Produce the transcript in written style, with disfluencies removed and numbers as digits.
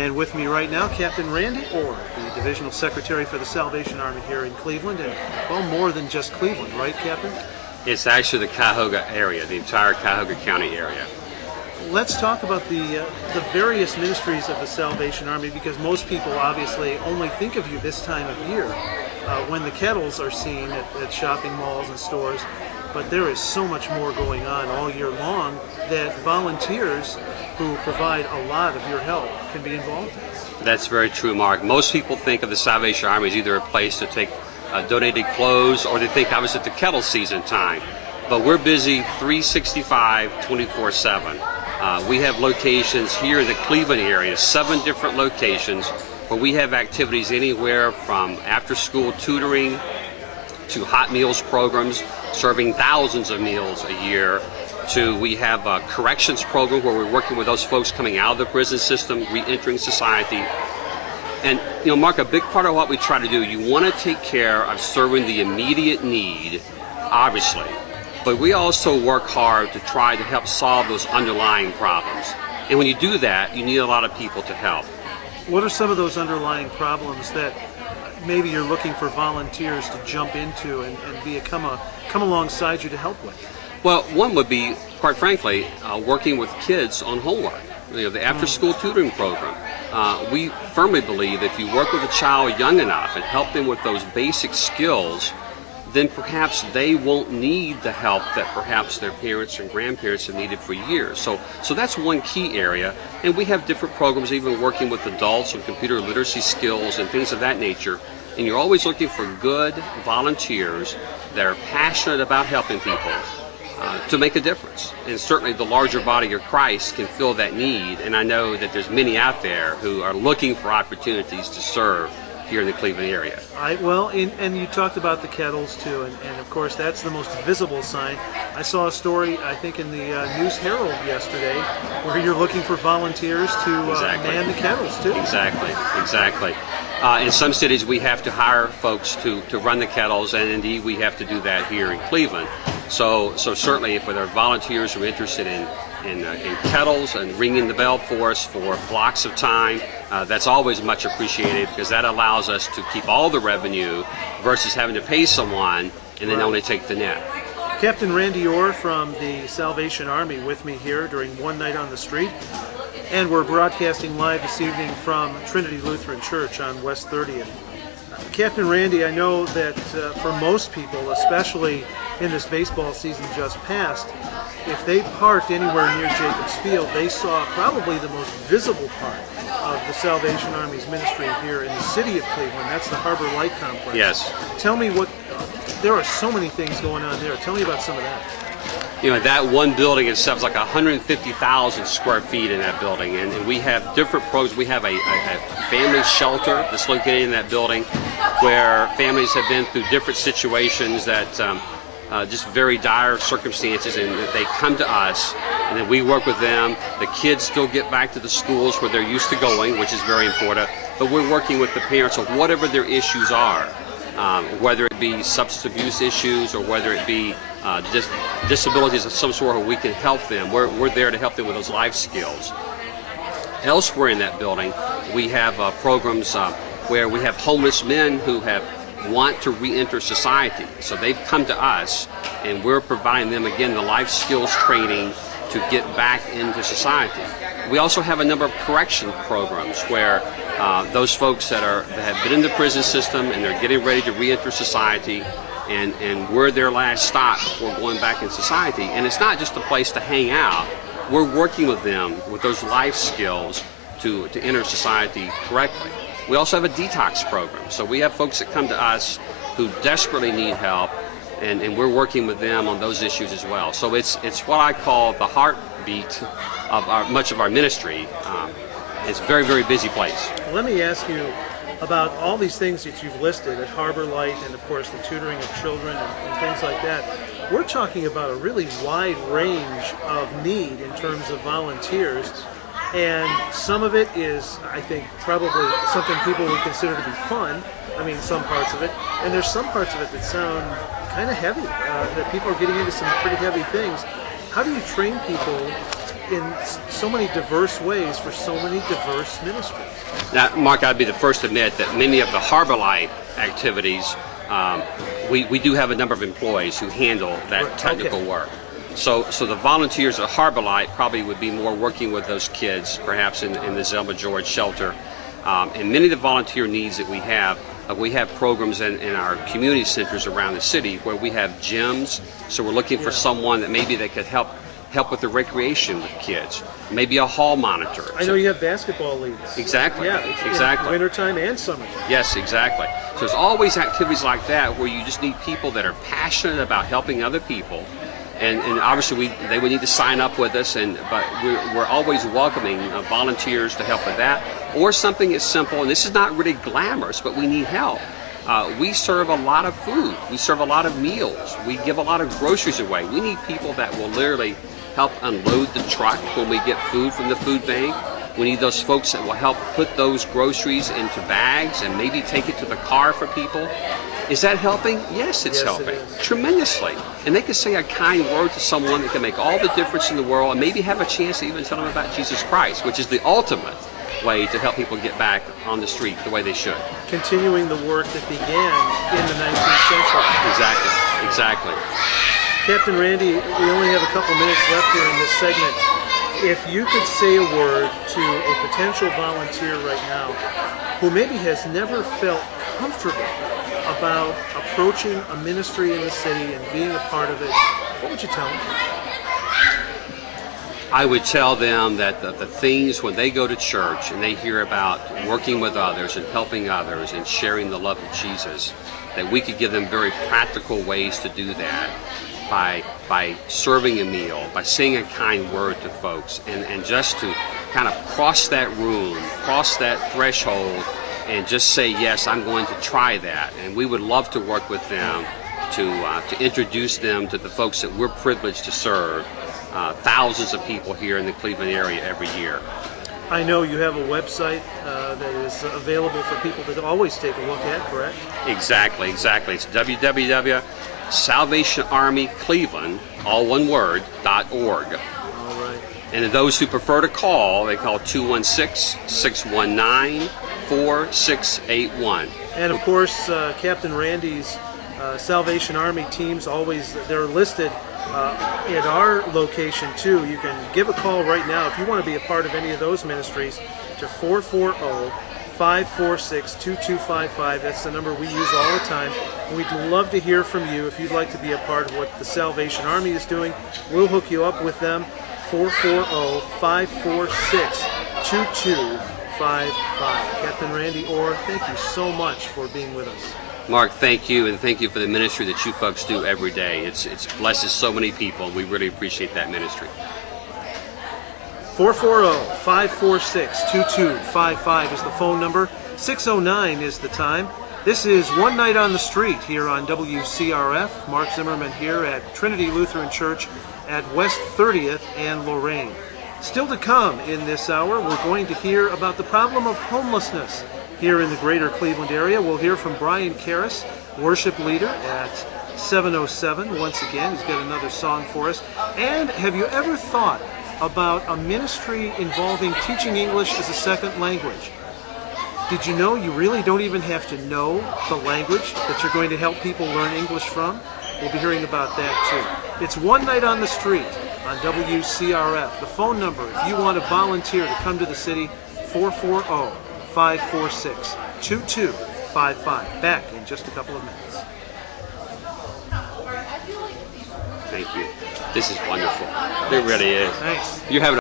And with me right now, Captain Randy Orr, the Divisional Secretary for the Salvation Army here in Cleveland, and well, more than just Cleveland, right, Captain? It's actually the Cuyahoga area, the entire Cuyahoga County area. Let's talk about the various ministries of the Salvation Army, because most people obviously only think of you this time of year when the kettles are seen at shopping malls and stores. But there is so much more going on all year long that volunteers who provide a lot of your help can be involved in. That's very true, Mark. Most people think of the Salvation Army as either a place to take donated clothes, or they think I was at the kettle season time. But we're busy 365, 24/7. We have locations here in the Cleveland area, 7 different locations where we have activities anywhere from after-school tutoring to hot meals programs, serving thousands of meals a year, to we have a corrections program where we're working with those folks coming out of the prison system, re-entering society. And, you know, Mark, a big part of what we try to do, you want to take care of serving the immediate need, obviously, but we also work hard to try to help solve those underlying problems. And when you do that, you need a lot of people to help. What are some of those underlying problems that maybe you're looking for volunteers to jump into and come alongside you to help with? Well, one would be, quite frankly, working with kids on homework. You know, the after-school tutoring program. We firmly believe if you work with a child young enough and help them with those basic skills, then perhaps they won't need the help that perhaps their parents and grandparents have needed for years. So that's one key area. And we have different programs even working with adults on computer literacy skills and things of that nature. And you're always looking for good volunteers that are passionate about helping people to make a difference. And certainly the larger body of Christ can fill that need. And I know that there's many out there who are looking for opportunities to serve here in the Cleveland area. And you talked about the kettles too, and of course that's the most visible sign. I saw a story, I think, in the News Herald yesterday, where you're looking for volunteers to man the kettles too. Exactly. In some cities we have to hire folks to run the kettles, and indeed we have to do that here in Cleveland. So certainly if there are volunteers who are interested in kettles and ringing the bell for us for blocks of time, that's always much appreciated, because that allows us to keep all the revenue versus having to pay someone and then only take the net. Captain Randy Orr from the Salvation Army with me here during One Night on the Street, and we're broadcasting live this evening from Trinity Lutheran Church on West 30th. Captain Randy, I know that for most people, especially in this baseball season just passed, if they parked anywhere near Jacobs Field, they saw probably the most visible part of the Salvation Army's ministry here in the city of Cleveland. That's the Harbor Light Complex. Yes. Tell me there are so many things going on there. Tell me about some of that. You know, that one building itself is like 150,000 square feet in that building, and we have different programs. We have a family shelter that's located in that building, where families have been through different situations that just very dire circumstances, and they come to us, and then we work with them. The kids still get back to the schools where they're used to going, which is very important, but we're working with the parents on whatever their issues are, whether it be substance abuse issues or whether it be just disabilities of some sort, where we can help them. We're there to help them with those life skills. Elsewhere in that building, we have programs where we have homeless men who want to re-enter society. So they've come to us, and we're providing them, again, the life skills training to get back into society. We also have a number of correction programs where those folks that have been in the prison system and they're getting ready to re-enter society, and we're their last stop before going back in society. And it's not just a place to hang out. We're working with them with those life skills to enter society correctly. We also have a detox program. So we have folks that come to us who desperately need help, and we're working with them on those issues as well. So it's what I call the heartbeat of much of our ministry. It's a very, very busy place. Let me ask you about all these things that you've listed at Harbor Light, and of course the tutoring of children and things like that. We're talking about a really wide range of need in terms of volunteers, and some of it is, I think, probably something people would consider to be fun. I mean, some parts of it, and there's some parts of it that sound kind of heavy, that people are getting into some pretty heavy things. How do you train people in so many diverse ways for so many diverse ministries. Now, Mark, I'd be the first to admit that many of the Harbor Light activities, we do have a number of employees who handle that technical work. So the volunteers at Harbor Light probably would be more working with those kids, perhaps in the Zelma George shelter. And many of the volunteer needs that we have programs in our community centers around the city where we have gyms. So we're looking for someone that maybe they could help with the recreation with kids. Maybe a hall monitor. I know you have basketball leagues. Exactly. Yeah, exactly. Wintertime and summertime. Yes, exactly. So there's always activities like that where you just need people that are passionate about helping other people. And obviously they would need to sign up with us, but we're always welcoming volunteers to help with that. Or something as simple, and this is not really glamorous, but we need help. We serve a lot of food. We serve a lot of meals. We give a lot of groceries away. We need people that will literally help unload the truck when we get food from the food bank. We need those folks that will help put those groceries into bags and maybe take it to the car for people. Is that helping? Yes, it's helping tremendously. And they can say a kind word to someone that can make all the difference in the world and maybe have a chance to even tell them about Jesus Christ, which is the ultimate way to help people get back on the street the way they should. Continuing the work that began in the 19th century. Exactly, exactly. Captain Randy, we only have a couple minutes left here in this segment. If you could say a word to a potential volunteer right now who maybe has never felt comfortable about approaching a ministry in the city and being a part of it, what would you tell them? I would tell them that the things when they go to church and they hear about working with others and helping others and sharing the love of Jesus, that we could give them very practical ways to do that by serving a meal, by saying a kind word to folks, and just to kind of cross that room, cross that threshold, and just say, yes, I'm going to try that. And we would love to work with them to introduce them to the folks that we're privileged to serve, thousands of people here in the Cleveland area every year. I know you have a website that is available for people to always take a look at, correct? Exactly. It's www.salvationarmycleveland, all one word, .org. All right. And those who prefer to call, they call 216-619-4681. And of course, Captain Randy's Salvation Army teams they're listed at our location too. You can give a call right now if you want to be a part of any of those ministries to 440-546-2255. That's the number we use all the time. We'd love to hear from you if you'd like to be a part of what the Salvation Army is doing. We'll hook you up with them. 440-546-2255. Captain Randy Orr, thank you so much for being with us. Mark, thank you, and thank you for the ministry that you folks do every day. It blesses so many people, and we really appreciate that ministry. 440-546-2255 is the phone number. 6:09 is the time. This is One Night on the Street here on WCRF. Mark Zimmerman here at Trinity Lutheran Church at West 30th and Lorraine. Still to come in this hour, we're going to hear about the problem of homelessness here in the greater Cleveland area. We'll hear from Brian Karras, worship leader at 707. Once again, he's got another song for us. And have you ever thought about a ministry involving teaching English as a second language? Did you know you really don't even have to know the language that you're going to help people learn English from? We'll be hearing about that too. It's One Night on the Street on WCRF. The phone number, if you want to volunteer to come to the city, 440-546-2255. Back in just a couple of minutes. Thank you. This is wonderful. It really is. Thanks. You're having